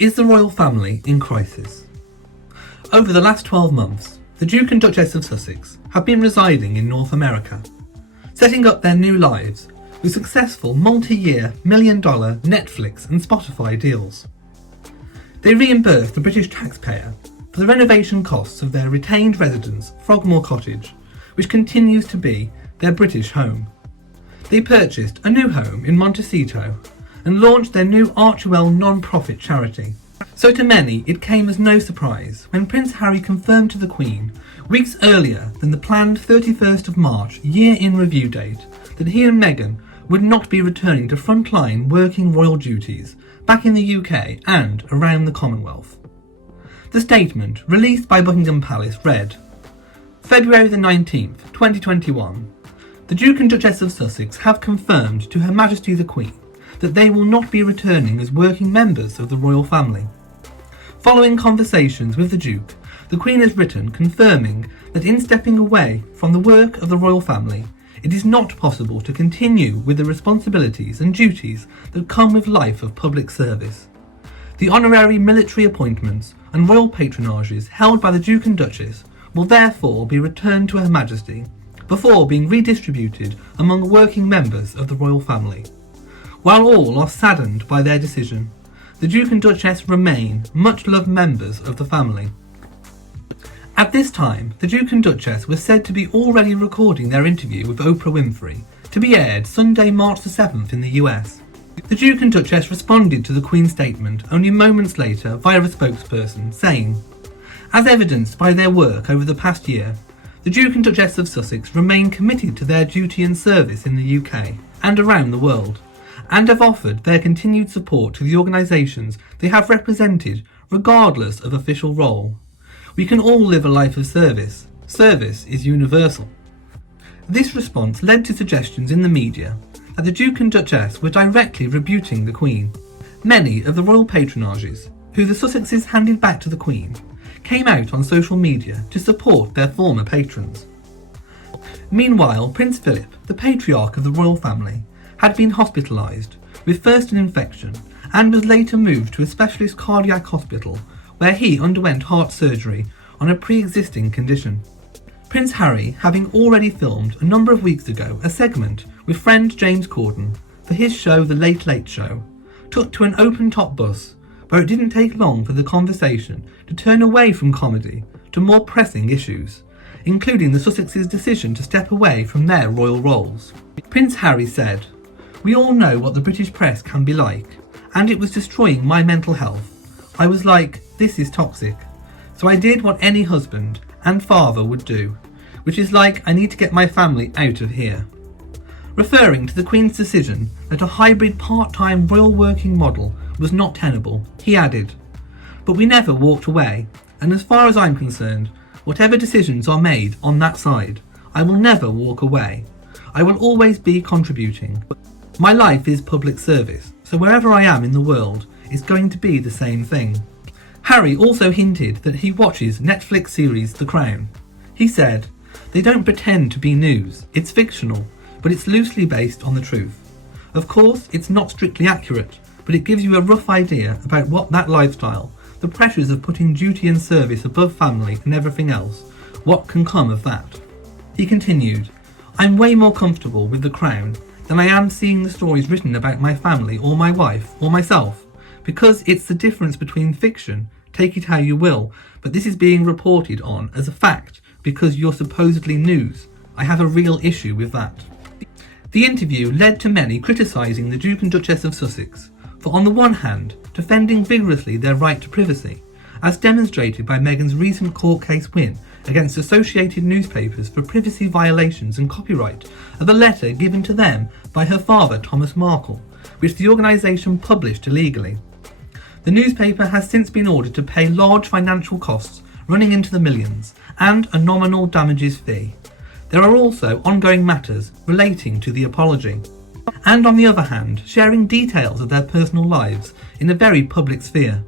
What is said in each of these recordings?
Is the royal family in crisis? Over the last 12 months, the Duke and Duchess of Sussex have been residing in North America, setting up their new lives with successful multi-year million-dollar Netflix and Spotify deals. They reimbursed the British taxpayer for the renovation costs of their retained residence, Frogmore Cottage, which continues to be their British home. They purchased a new home in Montecito and launched their new Archewell non-profit charity. So to many, it came as no surprise when Prince Harry confirmed to the Queen, weeks earlier than the planned 31st of March year-in review date, that he and Meghan would not be returning to frontline working royal duties back in the UK and around the Commonwealth. The statement, released by Buckingham Palace, read, February the 19th, 2021. The Duke and Duchess of Sussex have confirmed to Her Majesty the Queen that they will not be returning as working members of the royal family. Following conversations with the Duke, the Queen has written confirming that in stepping away from the work of the royal family, it is not possible to continue with the responsibilities and duties that come with life of public service. The honorary military appointments and royal patronages held by the Duke and Duchess will therefore be returned to Her Majesty before being redistributed among working members of the royal family. While all are saddened by their decision, the Duke and Duchess remain much-loved members of the family. At this time, the Duke and Duchess were said to be already recording their interview with Oprah Winfrey, to be aired Sunday, March the 7th in the US. The Duke and Duchess responded to the Queen's statement only moments later via a spokesperson, saying, as evidenced by their work over the past year, the Duke and Duchess of Sussex remain committed to their duty and service in the UK and around the world, and have offered their continued support to the organisations they have represented regardless of official role. We can all live a life of service. Service is universal. This response led to suggestions in the media that the Duke and Duchess were directly rebuting the Queen. Many of the royal patronages, who the Sussexes handed back to the Queen, came out on social media to support their former patrons. Meanwhile, Prince Philip, the patriarch of the royal family, had been hospitalised with first an infection and was later moved to a specialist cardiac hospital where he underwent heart surgery on a pre-existing condition. Prince Harry, having already filmed a number of weeks ago a segment with friend James Corden for his show The Late Late Show, took to an open-top bus where it didn't take long for the conversation to turn away from comedy to more pressing issues, including the Sussexes' decision to step away from their royal roles. Prince Harry said, "We all know what the British press can be like, and it was destroying my mental health. I was like, this is toxic. So I did what any husband and father would do, which is like, I need to get my family out of here." Referring to the Queen's decision that a hybrid part-time royal working model was not tenable, he added, "But we never walked away, and as far as I'm concerned, whatever decisions are made on that side, I will never walk away. I will always be contributing. My life is public service, so wherever I am in the world, it's going to be the same thing." Harry also hinted that he watches Netflix series The Crown. He said, "They don't pretend to be news, it's fictional, but it's loosely based on the truth. Of course, it's not strictly accurate, but it gives you a rough idea about what that lifestyle, the pressures of putting duty and service above family and everything else, what can come of that." He continued, "I'm way more comfortable with The Crown than I am seeing the stories written about my family or my wife or myself, because it's the difference between fiction, take it how you will, but this is being reported on as a fact because you're supposedly news. I have a real issue with that." The interview led to many criticising the Duke and Duchess of Sussex for, on the one hand, defending vigorously their right to privacy, as demonstrated by Meghan's recent court case win against Associated Newspapers for privacy violations and copyright of a letter given to them by her father Thomas Markle, which the organisation published illegally. The newspaper has since been ordered to pay large financial costs running into the millions and a nominal damages fee. There are also ongoing matters relating to the apology, and on the other hand, sharing details of their personal lives in a very public sphere.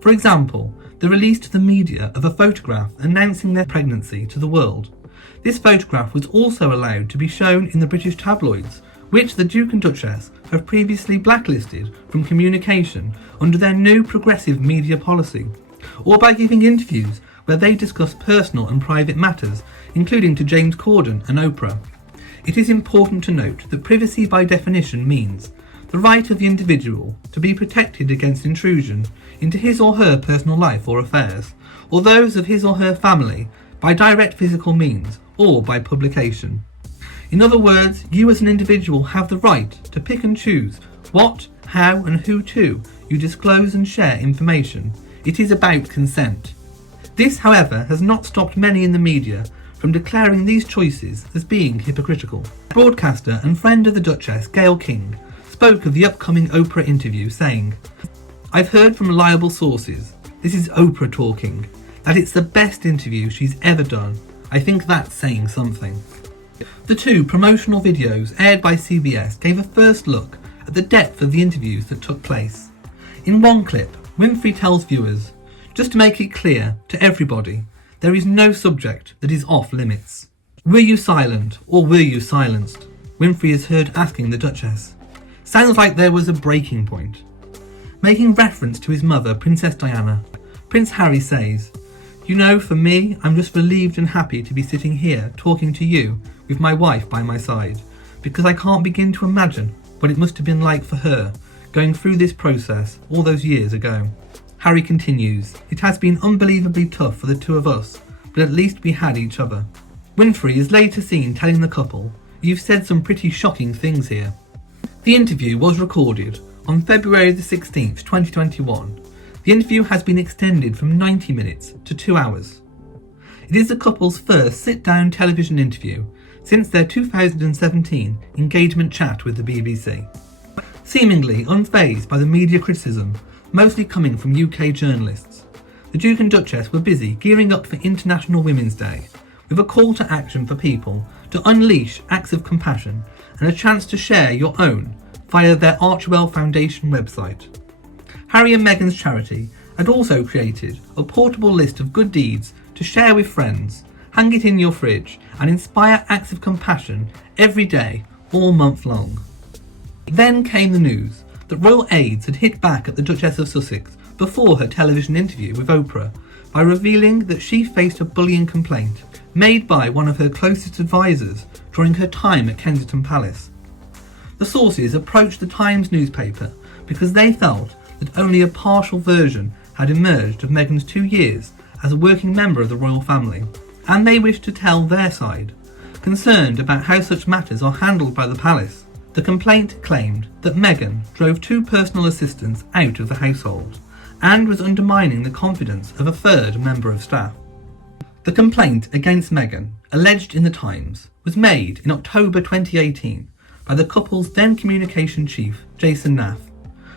For example, the release to the media of a photograph announcing their pregnancy to the world. This photograph was also allowed to be shown in the British tabloids, which the Duke and Duchess have previously blacklisted from communication under their new progressive media policy, or by giving interviews where they discuss personal and private matters, including to James Corden and Oprah. It is important to note that privacy by definition means the right of the individual to be protected against intrusion into his or her personal life or affairs, or those of his or her family, by direct physical means or by publication. In other words, you as an individual have the right to pick and choose what, how and who to you disclose and share information. It is about consent. This, however, has not stopped many in the media from declaring these choices as being hypocritical. Broadcaster and friend of the Duchess, Gayle King, spoke of the upcoming Oprah interview, saying, "I've heard from reliable sources, this is Oprah talking, that it's the best interview she's ever done. I think that's saying something." The two promotional videos aired by CBS gave a first look at the depth of the interviews that took place. In one clip, Winfrey tells viewers, "Just to make it clear to everybody, there is no subject that is off limits. Were you silent or were you silenced?" Winfrey is heard asking the Duchess. Sounds like there was a breaking point. Making reference to his mother, Princess Diana, Prince Harry says, "You know, for me, I'm just relieved and happy to be sitting here talking to you with my wife by my side, because I can't begin to imagine what it must have been like for her going through this process all those years ago." Harry continues, "It has been unbelievably tough for the two of us, but at least we had each other." Winfrey is later seen telling the couple, "You've said some pretty shocking things here." The interview was recorded on February the 16th, 2021. The interview has been extended from 90 minutes to 2 hours. It is the couple's first sit-down television interview since their 2017 engagement chat with the BBC. Seemingly unfazed by the media criticism, mostly coming from UK journalists, the Duke and Duchess were busy gearing up for International Women's Day, with a call to action for people to unleash acts of compassion and a chance to share your own via their Archewell Foundation website. Harry and Meghan's charity had also created a portable list of good deeds to share with friends, hang it in your fridge and inspire acts of compassion every day, all month long. Then came the news that royal aides had hit back at the Duchess of Sussex before her television interview with Oprah by revealing that she faced a bullying complaint made by one of her closest advisors during her time at Kensington Palace. The sources approached the Times newspaper because they felt that only a partial version had emerged of Meghan's 2 years as a working member of the royal family, and they wished to tell their side. Concerned about how such matters are handled by the palace, the complaint claimed that Meghan drove 2 personal assistants out of the household and was undermining the confidence of a third member of staff. The complaint against Meghan, alleged in the Times, was made in October 2018 by the couple's then communication chief, Jason Naff,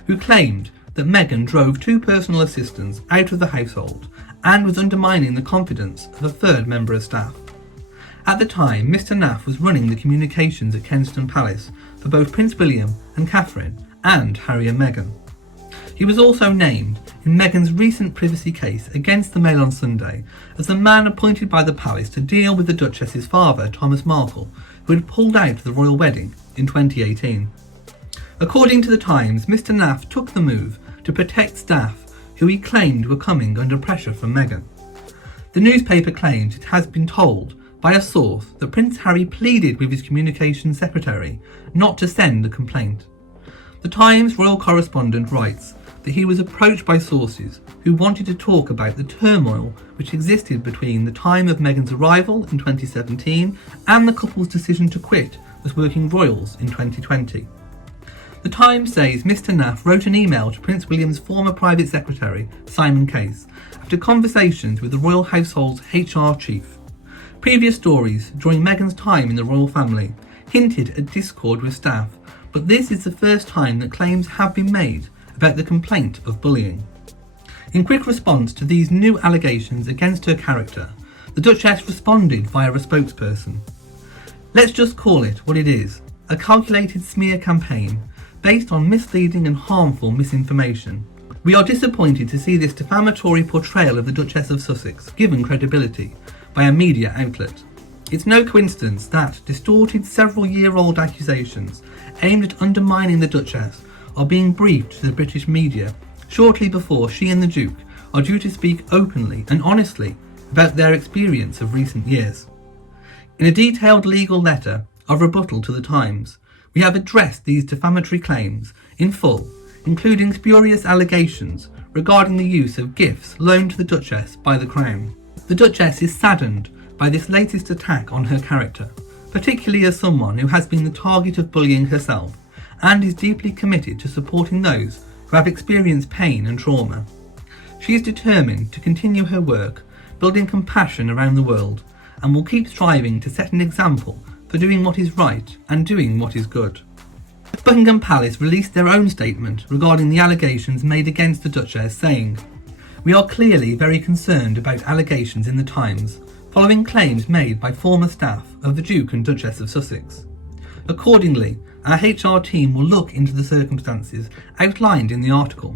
who claimed that Meghan drove 2 personal assistants out of the household and was undermining the confidence of a third member of staff. At the time, Mr Naff was running the communications at Kensington Palace for both Prince William and Catherine and Harry and Meghan. He was also named in Meghan's recent privacy case against the Mail on Sunday as the man appointed by the palace to deal with the Duchess's father, Thomas Markle, who had pulled out of the royal wedding in 2018. According to the Times, Mr Naff took the move to protect staff who he claimed were coming under pressure from Meghan. The newspaper claims it has been told by a source that Prince Harry pleaded with his communications secretary not to send the complaint. The Times royal correspondent writes that he was approached by sources who wanted to talk about the turmoil which existed between the time of Meghan's arrival in 2017 and the couple's decision to quit as working royals in 2020. The Times says Mr Naff wrote an email to Prince William's former private secretary, Simon Case, after conversations with the royal household's HR chief. Previous stories during Meghan's time in the royal family hinted at discord with staff, but this is the first time that claims have been made about the complaint of bullying. In quick response to these new allegations against her character, the Duchess responded via a spokesperson. "Let's just call it what it is, a calculated smear campaign based on misleading and harmful misinformation. We are disappointed to see this defamatory portrayal of the Duchess of Sussex given credibility by a media outlet. It's no coincidence that distorted several-year-old accusations aimed at undermining the Duchess are being briefed to the British media shortly before she and the Duke are due to speak openly and honestly about their experience of recent years. In a detailed legal letter of rebuttal to the Times, we have addressed these defamatory claims in full, including spurious allegations regarding the use of gifts loaned to the Duchess by the Crown. The Duchess is saddened by this latest attack on her character, particularly as someone who has been the target of bullying herself and is deeply committed to supporting those who have experienced pain and trauma. She is determined to continue her work, building compassion around the world, and will keep striving to set an example for doing what is right and doing what is good. Buckingham Palace released their own statement regarding the allegations made against the Duchess, saying, "We are clearly very concerned about allegations in the Times following claims made by former staff of the Duke and Duchess of Sussex. Accordingly, our HR team will look into the circumstances outlined in the article.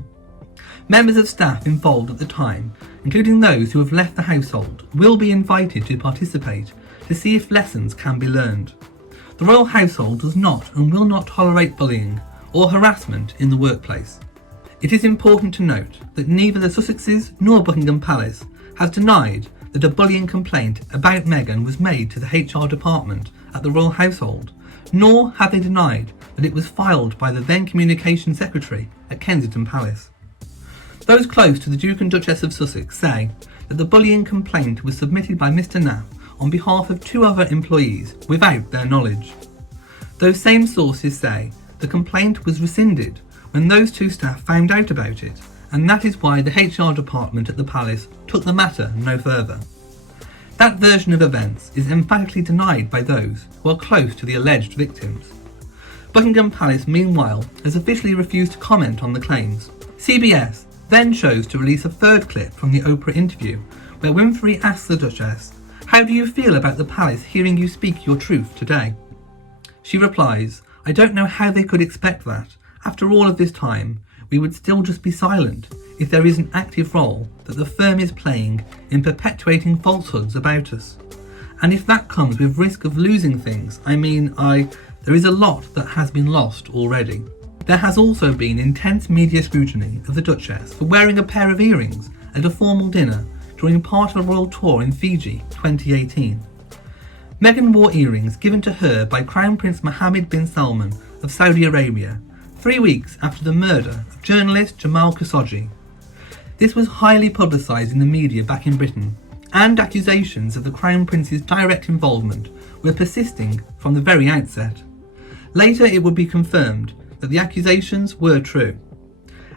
Members of staff involved at the time, including those who have left the household, will be invited to participate to see if lessons can be learned. The royal household does not and will not tolerate bullying or harassment in the workplace. It is important to note that neither the Sussexes nor Buckingham Palace has denied that a bullying complaint about Meghan was made to the HR department at the royal household, nor have they denied that it was filed by the then Communication Secretary at Kensington Palace. Those close to the Duke and Duchess of Sussex say that the bullying complaint was submitted by Mr. Knapp on behalf of 2 other employees without their knowledge. Those same sources say the complaint was rescinded when those 2 staff found out about it, and that is why the HR department at the palace took the matter no further. That version of events is emphatically denied by those who are close to the alleged victims. Buckingham Palace, meanwhile, has officially refused to comment on the claims. CBS then chose to release a third clip from the Oprah interview, where Winfrey asks the Duchess, "How do you feel about the palace hearing you speak your truth today?" She replies, "I don't know how they could expect that. After all of this time, we would still just be silent if there is an active role that the firm is playing in perpetuating falsehoods about us. And if that comes with risk of losing things, there is a lot that has been lost already." There has also been intense media scrutiny of the Duchess for wearing a pair of earrings at a formal dinner during part of a royal tour in Fiji 2018. Meghan wore earrings given to her by Crown Prince Mohammed bin Salman of Saudi Arabia 3 weeks after the murder of journalist Jamal Khashoggi. This was highly publicised in the media back in Britain, and accusations of the Crown Prince's direct involvement were persisting from the very outset. Later it would be confirmed that the accusations were true.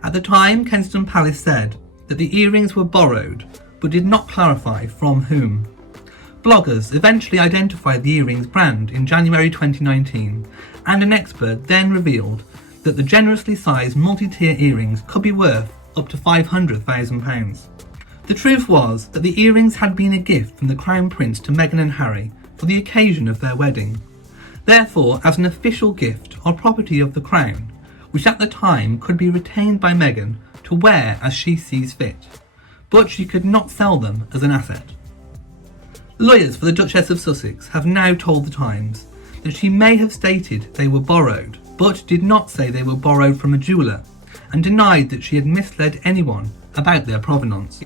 At the time, Kensington Palace said that the earrings were borrowed, but did not clarify from whom. Bloggers eventually identified the earrings brand in January 2019, and an expert then revealed that the generously sized multi-tier earrings could be worth up to £500,000. The truth was that the earrings had been a gift from the Crown Prince to Meghan and Harry for the occasion of their wedding, therefore as an official gift or property of the Crown, which at the time could be retained by Meghan to wear as she sees fit, but she could not sell them as an asset. Lawyers for the Duchess of Sussex have now told the Times that she may have stated they were borrowed, but did not say they were borrowed from a jeweller, and denied that she had misled anyone about their provenance.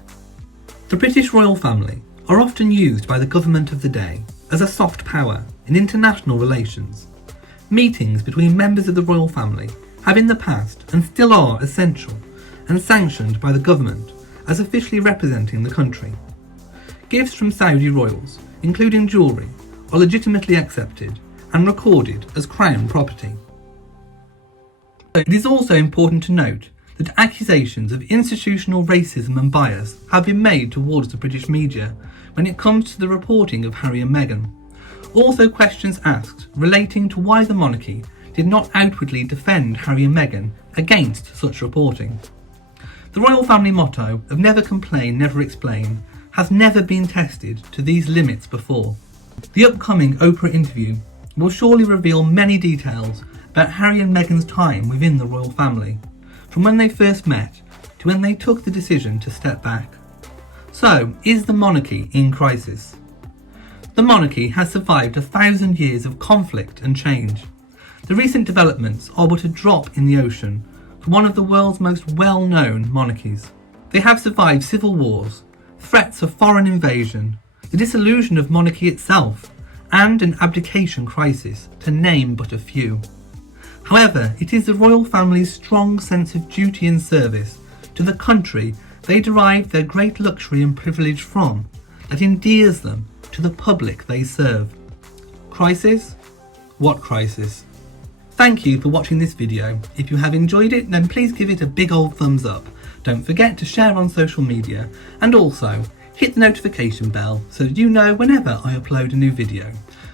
The British royal family are often used by the government of the day as a soft power in international relations. Meetings between members of the royal family have in the past and still are essential and sanctioned by the government as officially representing the country. Gifts from Saudi royals, including jewellery, are legitimately accepted and recorded as Crown property. It is also important to note that accusations of institutional racism and bias have been made towards the British media when it comes to the reporting of Harry and Meghan. Also questions asked relating to why the monarchy did not outwardly defend Harry and Meghan against such reporting. The royal family motto of never complain, never explain has never been tested to these limits before. The upcoming Oprah interview will surely reveal many details about Harry and Meghan's time within the royal family, from when they first met to when they took the decision to step back. So, is the monarchy in crisis? The monarchy has survived 1,000 years of conflict and change. The recent developments are but a drop in the ocean for one of the world's most well-known monarchies. They have survived civil wars, threats of foreign invasion, the dissolution of monarchy itself, and an abdication crisis, to name but a few. However, it is the royal family's strong sense of duty and service to the country they derive their great luxury and privilege from that endears them to the public they serve. Crisis? What crisis? Thank you for watching this video. If you have enjoyed it, then please give it a big old thumbs up. Don't forget to share on social media, and also hit the notification bell so that you know whenever I upload a new video.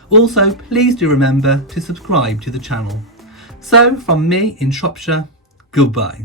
Also, please do remember to subscribe to the channel. So, from me in Shropshire, goodbye.